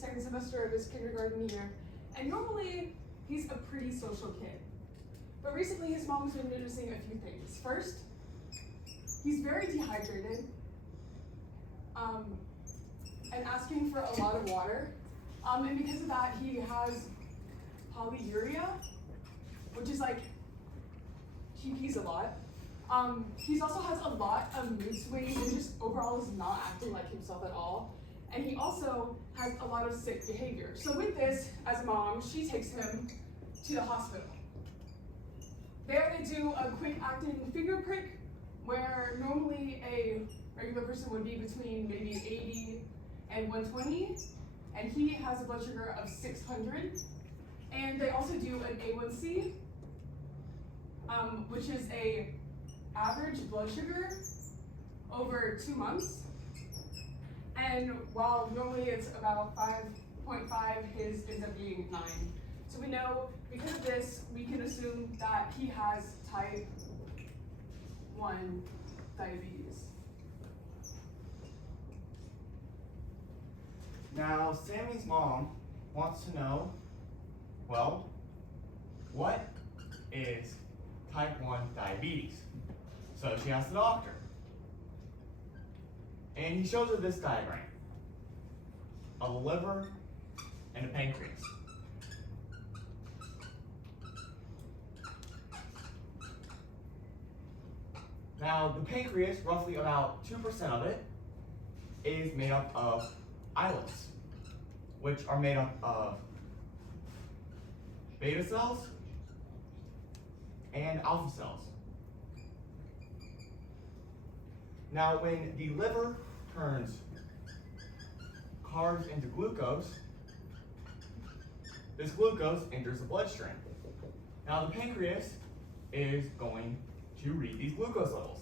second semester of his kindergarten year, and normally he's a pretty social kid. But recently his mom has been noticing a few things. First, he's very dehydrated and asking for a lot of water. And because of that, he has polyuria, which is like, he pees a lot. He also has a lot of mood swings and just overall is not acting like himself at all. And he also has a lot of sick behavior. So with this, as a mom, she takes him to the hospital. There they do a quick acting finger prick, where normally a regular person would be between maybe 80 and 120, and he has a blood sugar of 600. And they also do an A1C, which is a average blood sugar over 2 months. And while normally it's about 5.5, his ends up being 9. So we know because of this, we can assume that he has type 1 diabetes. Now, Sammy's mom wants to know, well, what is type 1 diabetes? So she asks the doctor. And he shows her this diagram of a liver and a pancreas. Now, the pancreas, roughly about 2% of it, is made up of islets, which are made up of beta cells and alpha cells. Now, when the liver turns carbs into glucose, this glucose enters the bloodstream. Now, the pancreas is going to read these glucose levels.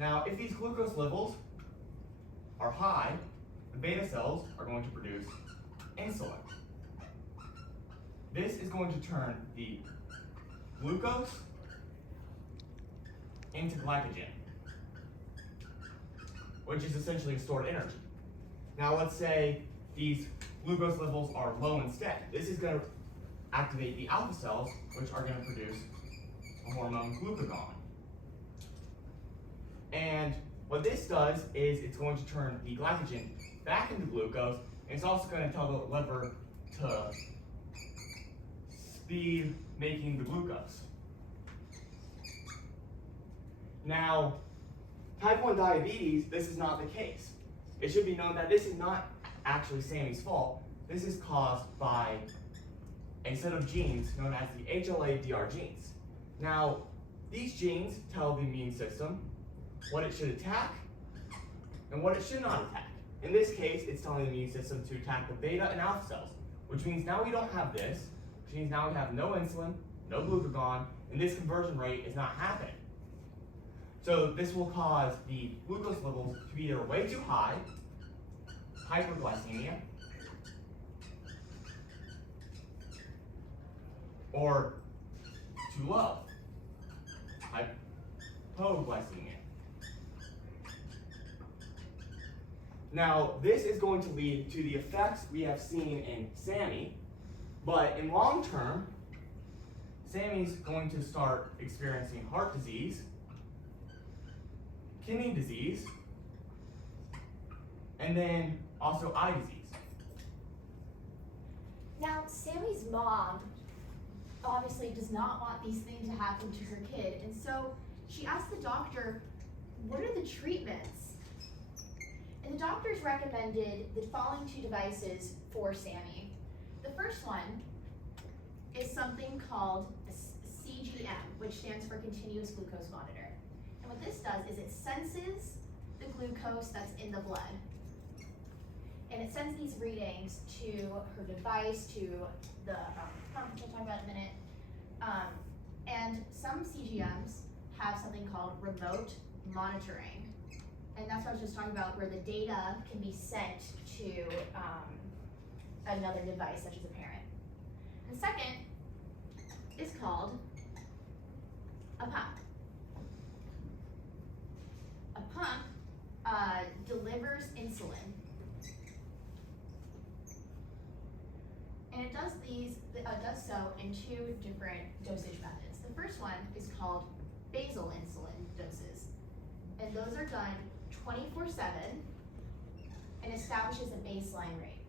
Now, if these glucose levels are high, the beta cells are going to produce insulin. This is going to turn the glucose into glycogen, which is essentially a stored energy. Now let's say these glucose levels are low instead. This is going to activate the alpha cells, which are going to produce a hormone glucagon. And what this does is it's going to turn the glycogen back into glucose, and it's also going to tell the liver to speed making the glucose. Now, type 1 diabetes, this is not the case. It should be known that this is not actually Sammy's fault. This is caused by a set of genes known as the HLA-DR genes. Now, these genes tell the immune system what it should attack and what it should not attack. In this case, it's telling the immune system to attack the beta and alpha cells, which means now we don't have this, which means now we have no insulin, no glucagon, and this conversion rate is not happening. So this will cause the glucose levels to be either way too high, hyperglycemia, or too low, hypoglycemia. Now, this is going to lead to the effects we have seen in Sammy, but in long term, Sammy's going to start experiencing heart disease, kidney disease, and then also eye disease. Now, Sammy's mom obviously does not want these things to happen to her kid, and so she asked the doctor, what are the treatments? And the doctors recommended the following 2 devices for Sammy. The first one is something called a CGM, which stands for Continuous Glucose Monitor. And what this does is it senses the glucose that's in the blood. And it sends these readings to her device, to the pump, which we'll talk about in a minute. And some CGMs have something called remote monitoring. And that's what I was just talking about, where the data can be sent to another device, such as a parent. And second is called a pump. A pump delivers insulin And it does so in two different dosage methods. The first one is called basal insulin doses. And those are done 24/7 and establishes a baseline rate.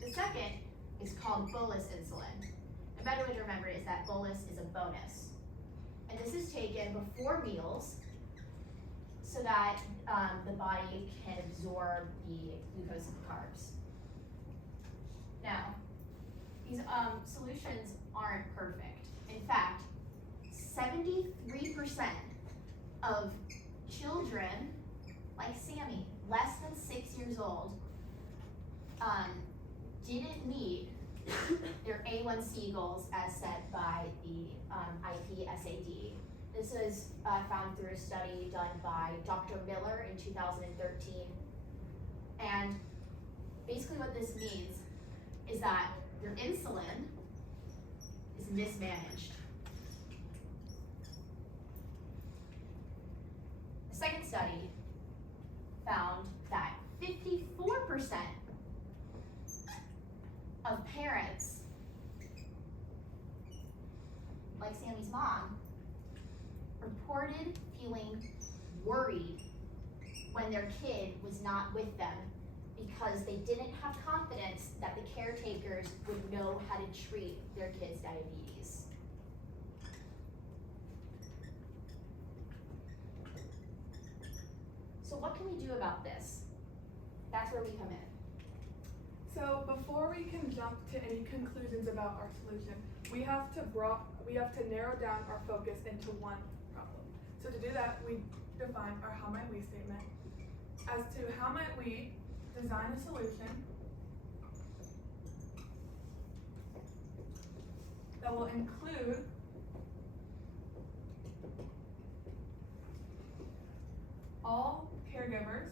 The second is called bolus insulin. A better way to remember it is that bolus is a bonus. And this is taken before meals so that the body can absorb the glucose and carbs. Now, these solutions aren't perfect. In fact, 73% of children, like Sammy, less than 6 years old, didn't meet their A1C goals as set by the IPSAD. This was found through a study done by Dr. Miller in 2013. And basically what this means is that your insulin is mismanaged. The second study found that 54% of parents, like Sammy's mom, reported feeling worried when their kid was not with them because they didn't have confidence that the caretakers would know how to treat their kid's diabetes. So what can we do about this? That's where we come in. So before we can jump to any conclusions about our solution, we have to narrow down our focus into one problem. So to do that, we define our how might we statement as to how might we design a solution that will include all caregivers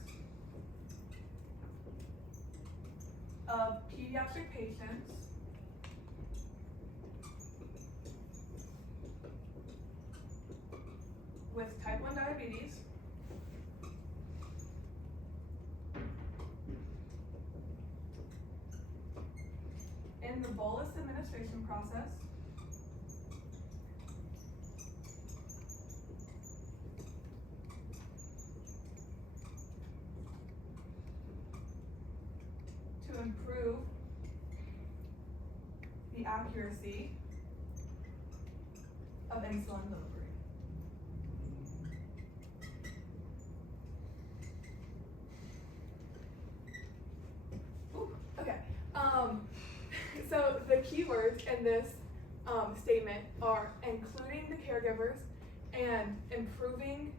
of pediatric patients with type 1 diabetes in the bolus administration process to improve the accuracy of insulin delivery. Ooh, okay. So the keywords in this statement are including the caregivers and improving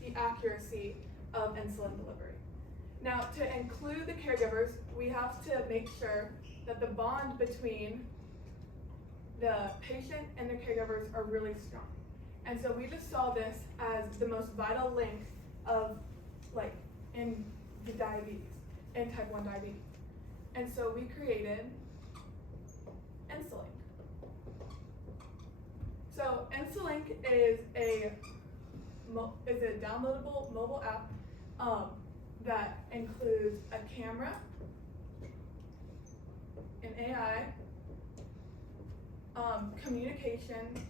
the accuracy of insulin delivery. Now, to include the caregivers, we have to make sure that the bond between the patient and the caregivers are really strong. And so we just saw this as the most vital link of, like, in the diabetes, in type 1 diabetes. And so we created Insulink. So Insulink is a downloadable mobile app that includes a camera, an AI, communication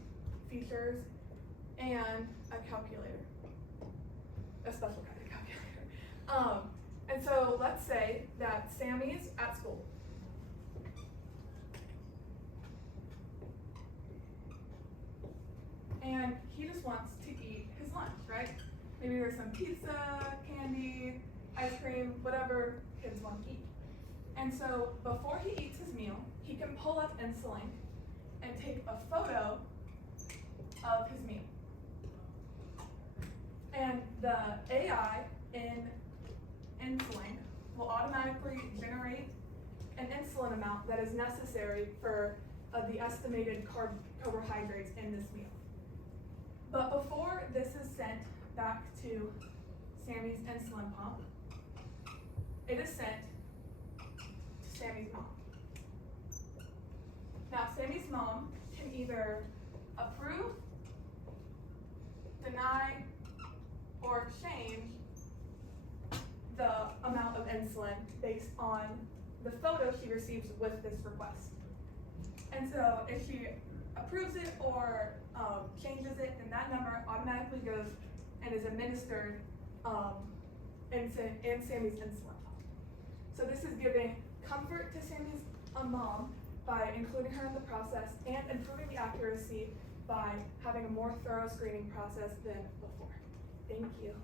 features, and a calculator, a special kind of calculator. And so let's say that Sammy's at school. And he just wants to eat his lunch, right? Maybe there's some pizza, candy, ice cream, whatever kids want to eat. And so before he eats his meal, he can pull up Insulink and take a photo of his meal. And the AI in Insulink will automatically generate an insulin amount that is necessary for the estimated carbohydrates in this meal. But before this is sent back to Sammy's insulin pump, it is sent to Sammy's mom. Now, Sammy's mom can either approve, deny, or change the amount of insulin based on the photo she receives with this request. And so if she approves it or changes it, then that number automatically goes and is administered in Sammy's insulin pump. So this is giving comfort to Sammy's mom by including her in the process and improving the accuracy by having a more thorough screening process than before. Thank you.